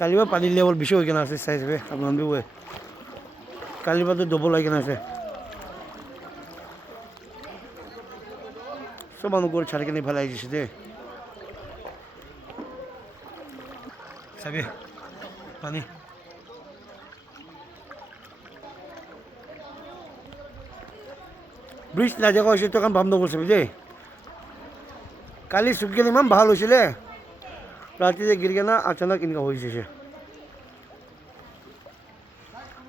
কালিবা পানীৰ লেভেল বেছি হৈ কিনে আছে চাইছে আপোনালোকে কালিবাটো ডবল হৈ কিনে আছে চব মানুহ গ'ল ছাড়ি কিনে ইফালে আহিছে দেই চাবি পানী ব্ৰিজ নাজাকা হৈছে তো কাম ভাব নগ'ল চাবি দেই কালি চুকিলে ইমান ভাল হৈছিলে ৰাতি যে গিৰি কেনে আচানক এনেকুৱা হৈ গৈছে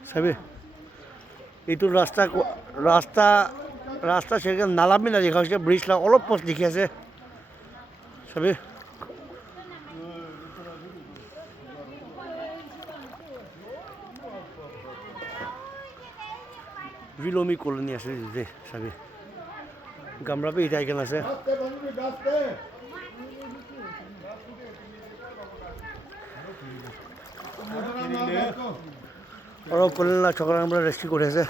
চাবি এইটো ৰাস্তা সেনেকৈ নালামি নাদেখা হৈছে ব্ৰিজ অলপ পষ্ট দেখি আছে চাবি ৰিলমি কলনি আছে দেই চাবি গামৰা পে ইটাই কেনে আছে আৰু কলনা চকৰা আমরা রেস্কিউ করে আছে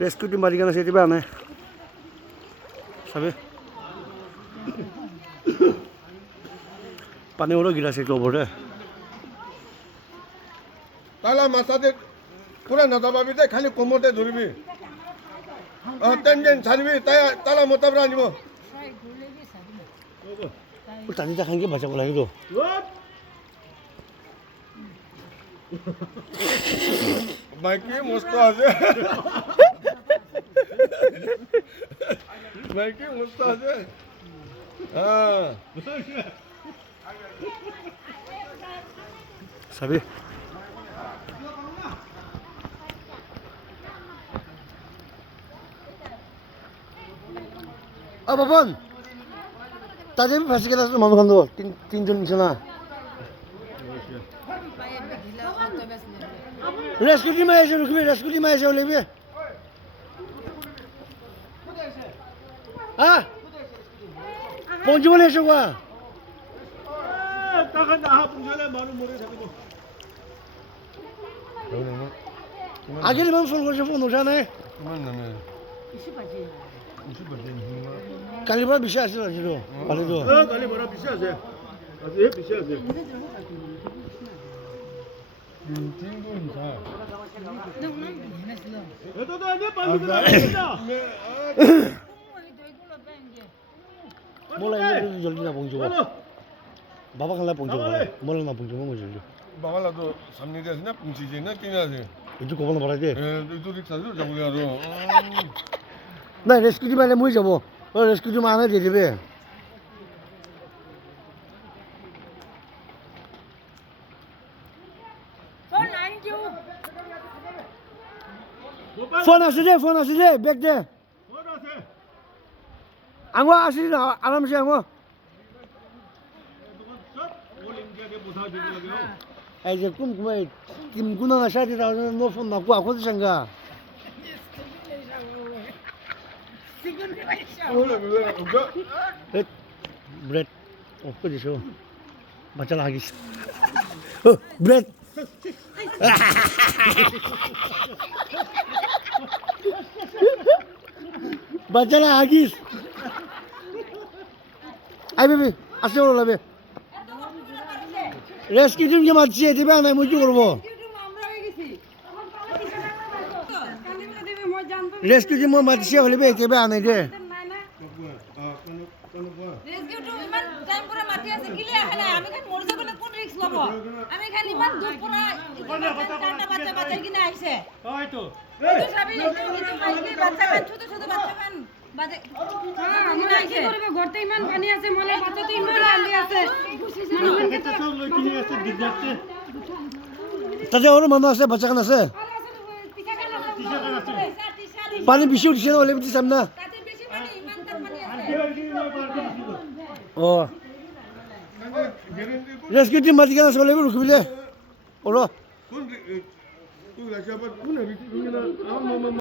রেস্কিউটি মারি কেনে সেটি আনে চাবি পানী ওরা গিরা সেগুলো ওপরে তালা মাথাতে পুরা নদাবাবি দে খালি কোমরতে ধরবি টেন ছাড়বি তাই তালা মোতাবরা আনিব টানিটা খাইকে বাঁচাব লাগে তো মাইকি মস্ত আছে মাইকি মস্ত আছে চাবি বাবন তাদের ফাঁসি গেলে মানুষ খান তিনজন নিচে না রেস্কিউ টিম আইছে রুখবি রেস্কিউ টিম আইছে ওলাবি হ্যাঁ পঞ্চমলে এসো কোৱা আগেৰ মানুষ ফোন কৰছে ফোন উঠা নাই কালিৰ পৰা বেছি আছিল পালিটো জলদি না পৌঁছব বাবা খালা পৌঁছব মোলে না পৌঁছব মই জলদি বাবা লাগতো সামনে দিয়ে আছে না পৌঁছিছে না কিনে আছে এইটো ক'ব নপাৰে দেই এইটো ৰিক্সা যাবলৈ আৰু নাই ৰেস্কিউ টিম আহিলে মই যাব ৰেস্কিউ টিম আনে দি দিবি ফোন আছে দে বেগ দে আঙো আছে না আরামসে আঙো এই যে কোন আশা দিতে নো ফোন না কোয়া কোথায় সঙ্গা ব্রেড অফ করে দিছো বাচ্চা লাগিস ব্রেড বাচ্চা লাগিস আই বেবি আসে ওলাবে রেস্কিউ টিমকে মারছি দিবে না মুই কি করবো রেস্কিউ টিম মারছি হলে একেবারে আনাই দে রেস্কিউ টিম ইমান টাইম পুরা মাতি আছে কিলে আহে না আমি খান মরে যাব না কোন রিস্ক লব আমি খান ইমান দূর পুরা কান্না বাচ্চা কিনে আইছে হয়তো তো সবই বাচ্চা খান ছোট বাচ্চা খান বাজে আমরা কি করবে ঘরতে ইমান পানি আছে মলে বাচ্চা তো ইমান পানি আছে মানে তো সব লই কিনে আছে দিদাতে তাতে ওর মানুষ আছে বাচ্চা খান আছে পানি বেশি উঠছে না ওলে দিছাম না তাতে বেশি পানি ইমান তার পানি আছে ও রেস্কিউ টিম মাতি কেন চলে রুখবি দে ওর কোন তুই লাগছে আবার কোন